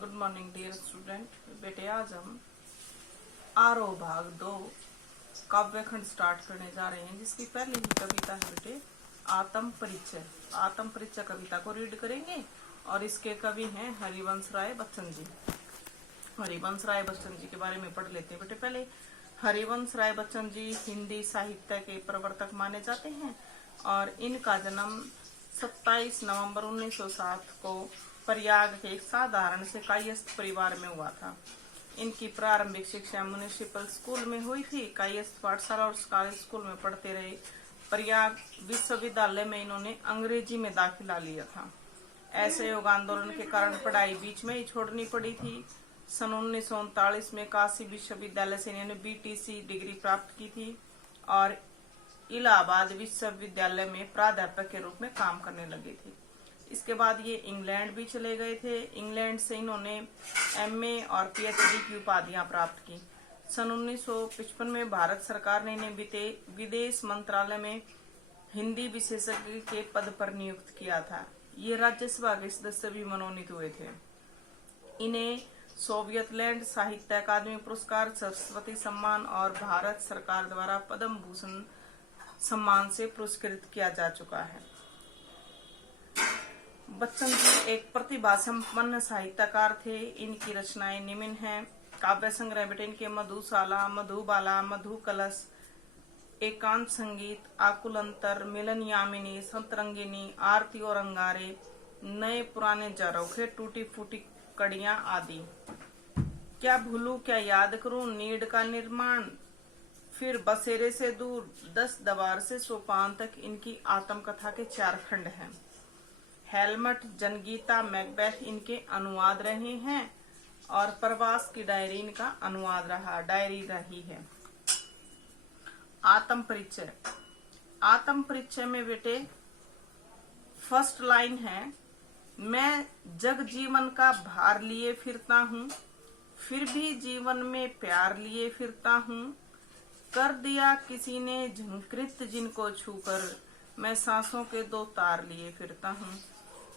Good morning dear student. बेटे आज हम आरोह भाग 2 काव्य खंड स्टार्ट करने जा रहे हैं, जिसकी पहली ही कविता है बेटे आत्म परिचय। आत्म परिचय कविता को रीड करेंगे और इसके कवि हैं हरिवंश राय बच्चन जी। हरिवंश राय बच्चन जी के बारे में पढ़ लेते हैं बेटे। पहले हरिवंश राय बच्चन जी हिंदी साहित्य के प्रवर्तक माने जाते हैं और इनका जन्म 27 नवंबर 1907 को प्रयाग के एक साधारण से कायस्थ परिवार में हुआ था। इनकी प्रारंभिक शिक्षा म्युनिसिपल स्कूल में हुई थी। कायस्थ पाठशाला और सरकारी स्कूल में पढ़ते रहे। प्रयाग विश्वविद्यालय में इन्होंने अंग्रेजी में दाखिला लिया था। असहयोग आंदोलन के कारण पढ़ाई बीच में ही छोड़नी पड़ी थी। सन 1939 में काशी विश्वविद्यालय से इन्होंने BTC डिग्री प्राप्त की थी और इलाहाबाद विश्वविद्यालय में प्राध्यापक के रूप में काम करने लगे थे। इसके बाद ये इंग्लैंड भी चले गए थे। इंग्लैंड से इन्होंने MA और PhD की उपाधियां प्राप्त की। सन 1955 में भारत सरकार ने इन्हें विदेश मंत्रालय में हिंदी विशेषज्ञ के पद पर नियुक्त किया था। ये राज्यसभा के सदस्य भी मनोनीत हुए थे। इन्हें सोवियत लैंड साहित्य अकादमी पुरस्कार, सरस्वती सम्मान और भारत सरकार द्वारा पद्म भूषण सम्मान से पुरस्कृत किया जा चुका है। बच्चन जी एक प्रतिभा संपन्न साहित्यकार थे। इनकी रचनाएं निम्न हैं। काव्य संग्रह बेटे इनके मधुशाला, मधुबाला, मधु कलश, एकांत संगीत, आकुल अंतर, मिलन यामिनी, संतरंगिनी, आरती और अंगारे, नए पुराने झरोखे, टूटी फूटी कड़ियां आदि। क्या भूलूं क्या याद करूं, नीड का निर्माण, फिर बसेरे से दूर, 10 दवार से सोपान तक इनकी आत्मकथा के 4 खंड हैं। हेलमट, जनगीता, मैकबेथ इनके अनुवाद रहे हैं और प्रवास की डायरी इनका अनुवाद डायरी रही है। आत्म परिचय। आत्म परिचय में बेटे फर्स्ट लाइन है, मैं जग जीवन का भार लिए फिरता हूँ, फिर भी जीवन में प्यार लिए फिरता हूँ, कर दिया किसी ने झंकृत जिनको छूकर, मैं सांसों के 2 तार लिए फिरता हूँ।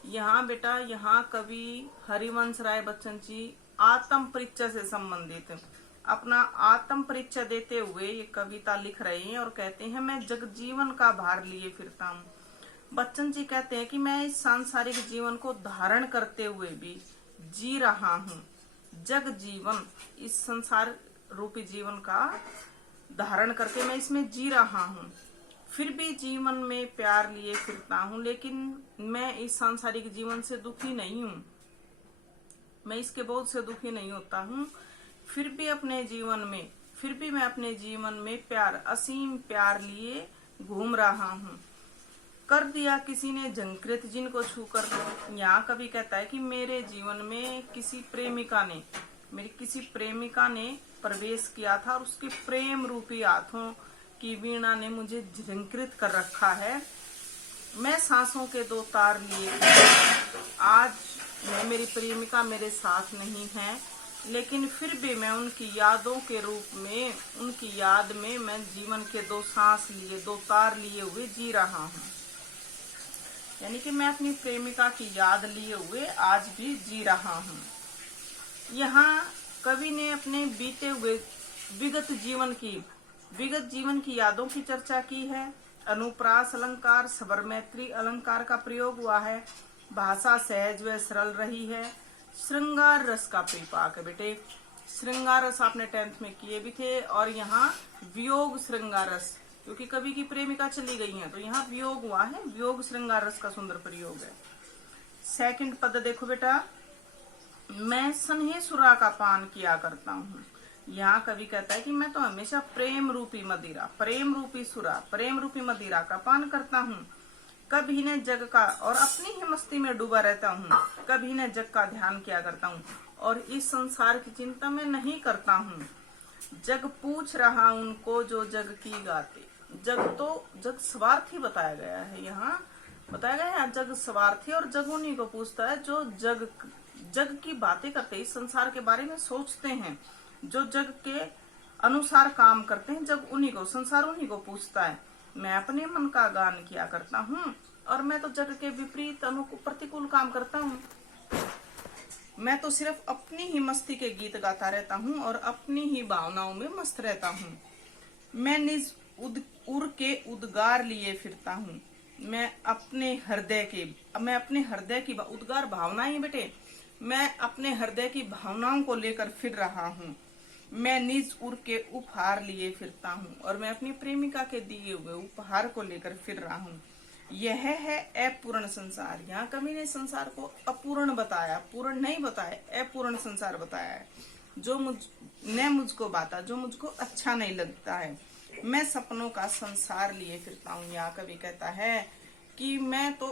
यहाँ बेटा कवि हरिवंश राय बच्चन जी आत्म परिचय से संबंधित अपना आत्म परिचय देते हुए ये कविता लिख रहे हैं और कहते हैं मैं जग जीवन का भार लिए फिरता हूँ। बच्चन जी कहते हैं कि मैं इस सांसारिक जीवन को धारण करते हुए भी जी रहा हूँ। जग जीवन, इस संसार रूपी जीवन का धारण करके मैं इसमें जी रहा हूँ, फिर भी जीवन में प्यार लिए फिरता हूँ, लेकिन मैं इस सांसारिक जीवन से दुखी नहीं हूँ। मैं इसके बोझ से दुखी नहीं होता हूँ। फिर भी मैं अपने जीवन में प्यार, असीम प्यार लिए घूम रहा हूँ। कर दिया किसी ने झंकृत जिनको छूकर। यहाँ कवि कहता है कि मेरे जीवन में मेरी किसी प्रेमिका ने प्रवेश किया था और उसके प्रेम रूपी हाथों की वीणा ने मुझे झंकृत कर रखा है। मैं सांसों के 2 तार लिए, आज मेरी प्रेमिका मेरे साथ नहीं है, लेकिन फिर भी मैं उनकी यादों के रूप में, उनकी याद में मैं जीवन के 2 सांस लिए, 2 तार लिए हुए जी रहा हूँ। यानी कि मैं अपनी प्रेमिका की याद लिए हुए आज भी जी रहा हूँ। यहाँ कवि ने अपने बीते हुए विगत जीवन की यादों की चर्चा की है। अनुप्रास अलंकार, सबर मैत्री अलंकार का प्रयोग हुआ है। भाषा सहज व सरल रही है। श्रृंगार रस का परिपाक है बेटे। श्रृंगार रस आपने 10th में किए भी थे। और यहाँ वियोग श्रृंगार रस, क्योंकि कवि की प्रेमिका चली गई है तो यहाँ वियोग हुआ है। वियोग श्रृंगार रस का सुंदर प्रयोग है। सेकंड पद देखो बेटा, मैं सन्हेसुरा का पान किया करता हूँ। यहाँ कवि कहता है कि मैं तो हमेशा प्रेम रूपी मदिरा का पान करता हूँ। कभी न जग का, और अपनी ही मस्ती में डूबा रहता हूँ। कभी न जग का ध्यान किया करता हूँ और इस संसार की चिंता मैं नहीं करता हूँ। जग पूछ रहा उनको जो जग की गाते। जग स्वार्थी बताया गया है। यहाँ बताया गया है जग स्वार्थी, और जग उन्हीं को पूछता है जो जग की बातें करते, इस संसार के बारे में सोचते हैं, जो जग के अनुसार काम करते हैं। संसार उन्हीं को पूछता है। मैं अपने मन का गान किया करता हूँ और मैं तो जग के विपरीत प्रतिकूल काम करता हूँ। मैं तो सिर्फ अपनी ही मस्ती के गीत गाता रहता हूँ और अपनी ही भावनाओं में मस्त रहता हूँ। मैं निज उर के उद्गार लिए फिरता हूँ। मैं अपने हृदय की उद्गार भावना ही बेटे, मैं अपने हृदय की भावनाओं को लेकर फिर रहा हूँ। मैं निज उर के उपहार लिए फिरता हूँ और मैं अपनी प्रेमिका के दिए हुए उपहार को लेकर फिर रहा हूँ। यह है अपूर्ण संसार। यहाँ कवि ने संसार को अपूर्ण बताया, पूर्ण नहीं बताया, अपूर्ण संसार बताया है। जो मुझको बाता, जो मुझको अच्छा नहीं लगता है। मैं सपनों का संसार लिए फिरता हूँ। यहाँ कवि कहता है कि मैं तो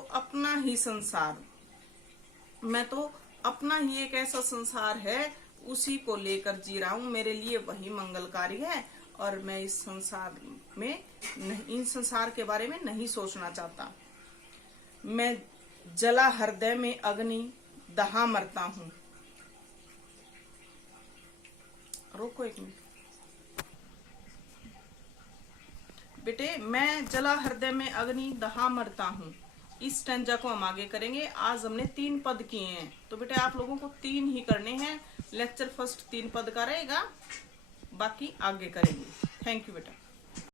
अपना ही एक ऐसा संसार है, उसी को लेकर जी रहा हूँ। मेरे लिए वही मंगलकारी है और मैं इस संसार के बारे में नहीं सोचना चाहता। मैं जला हृदय में अग्नि दहा मरता हूँ। रोको एक मिनट बेटे, मैं जला हृदय में अग्नि दहा मरता हूँ। इस स्टैंजा को हम आगे करेंगे। आज हमने 3 पद किए हैं, तो बेटे आप लोगों को 3 ही करने हैं। लेक्चर फर्स्ट 3 पद का रहेगा, बाकी आगे करेंगे। थैंक यू बेटा।